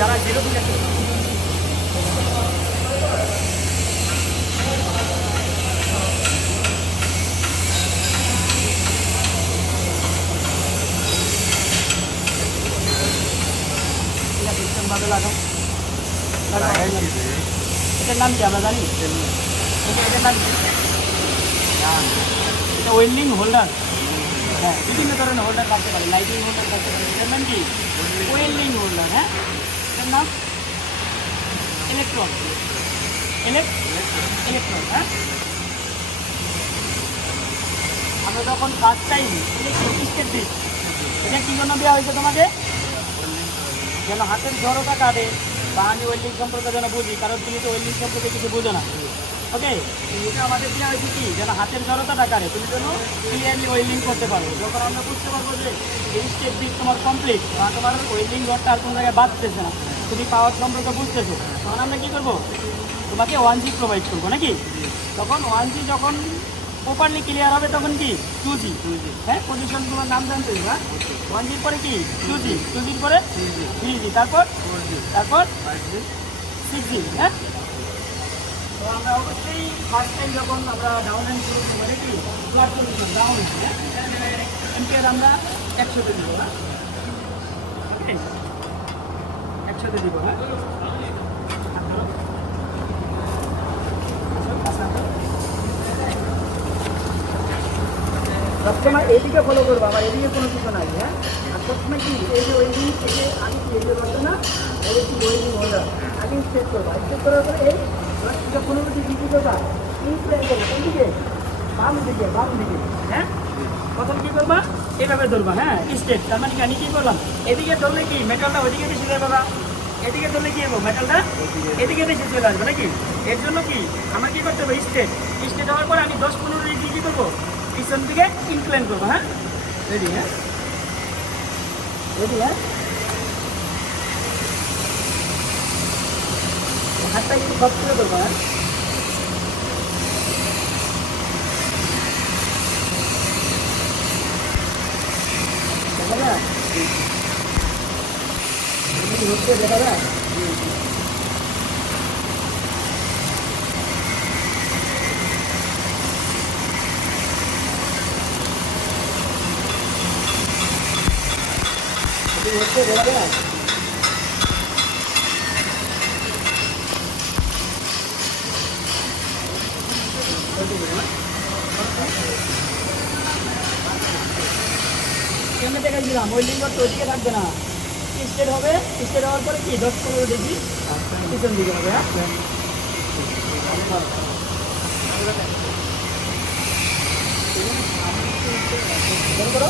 যারা ঠিক আছে ভাবে লাগাও। এটার নাম কি আমরা এটার নাম কি? এটা ওয়েল্ডিং হোল্ডার হ্যাঁ বিভিন্ন ধরনের হোল্ডার থাকতে পারে। লাইটিং হোল্ডার থাকতে পারে। কি? ওয়েল্ডিং হোল্ডার হ্যাঁ? নাম ইলেকট্রন ইলেকট্রন হ্যাঁ? আমরা যখন ফার্স্ট টাইম স্টেপ দিই এটা কি জন্য দেওয়া হয়েছে তোমাকে? যেন হাতের জড়তা কাটে। বা আমি ওয়েল্ডিং সম্পর্কে যেন বুঝি, কারণ তুমি তো ওয়েল্ডিং সম্পর্কে কিছু বুঝো না। ওকে এটা আমাদের দেওয়া হয়েছে কি? যেন হাতের জড়তাটা কাটে। তুমি যেন ক্লিয়ারলি ওয়েল্ডিং করতে পারো। যখন আমরা বুঝতে পারব যে এই স্টেপ দিক তোমার কমপ্লিট বা তোমার ওয়েল্ডিং রডটা আর কোনো জায়গায় বাঁধতেছে না। তুমি পাওয়ার সম্পর্কে বুঝতেছো, তখন আমরা কী করব? তোমাকে ওয়ান জি প্রোভাইড করব, নাকি? তখন ওয়ান জি যখন প্রপারলি ক্লিয়ার হবে, তখন কি? টু জি হ্যাঁ পজিশন তোমার নাম জানতে হ্যাঁ? ওয়ান জির পরে কি? টু জি টু জির পরে থ্রি জি তারপর? তারপর সিক্স জি হ্যাঁ? তো আমরা অবশ্যই ফার্স্ট টাইম যখন আমরা ডাউন শুরু করি কি ডাউন হ্যাঁ এম্পিয়ার আমরা একশোতে দিব হ্যাঁ? ওকে একশোতে দিব হ্যাঁ। সবসময় এইদিকে ফলো করব আমার এদিকে কোনো কিছু নাই হ্যাঁ আর সবসময় কি এই যে ওয়েল্ডিং থেকে আমি কি এই যে করব না এই যে ওয়েল্ডিং হোল্ডার আগে স্টেট করব স্টেট করার পরে এই পনেরো দিকে দিকে করবা ইনফ্লেট করব কোন দিকে বাম দিকে বাম দিকে হ্যাঁ প্রথম কি করবা এইভাবে ধরবা হ্যাঁ স্টেট তার মানে কি আমি কি করলাম এদিকে ধরলে কি মেটালটা ওইদিকে বেশি যাবে বাবা এদিকে ধরলে কি মেটালটা এদিকে বেশি চলে আসবে নাকি? এর জন্য কি? আমার কি করতে হবে? স্টেট স্টেট হওয়ার পরে আমি দশ পনেরো ডিগ্রি কি করব? পিছন দিকে ইনক্লাইন করব হ্যাঁ? রেডি হ্যাঁ? রেডি হ্যাঁ? হাতটা একটু খপ করে করব হ্যাঁ? দেখা হচ্ছে দেখা কেমনে টাকা দিলাম? ওই লিঙ্গ তো থাকবে না। স্টেট হবে। স্টেট হওয়ার পরে কি? দশ পনেরো ডিগ্রি পিছন দিকে হবে হ্যাঁ? করো।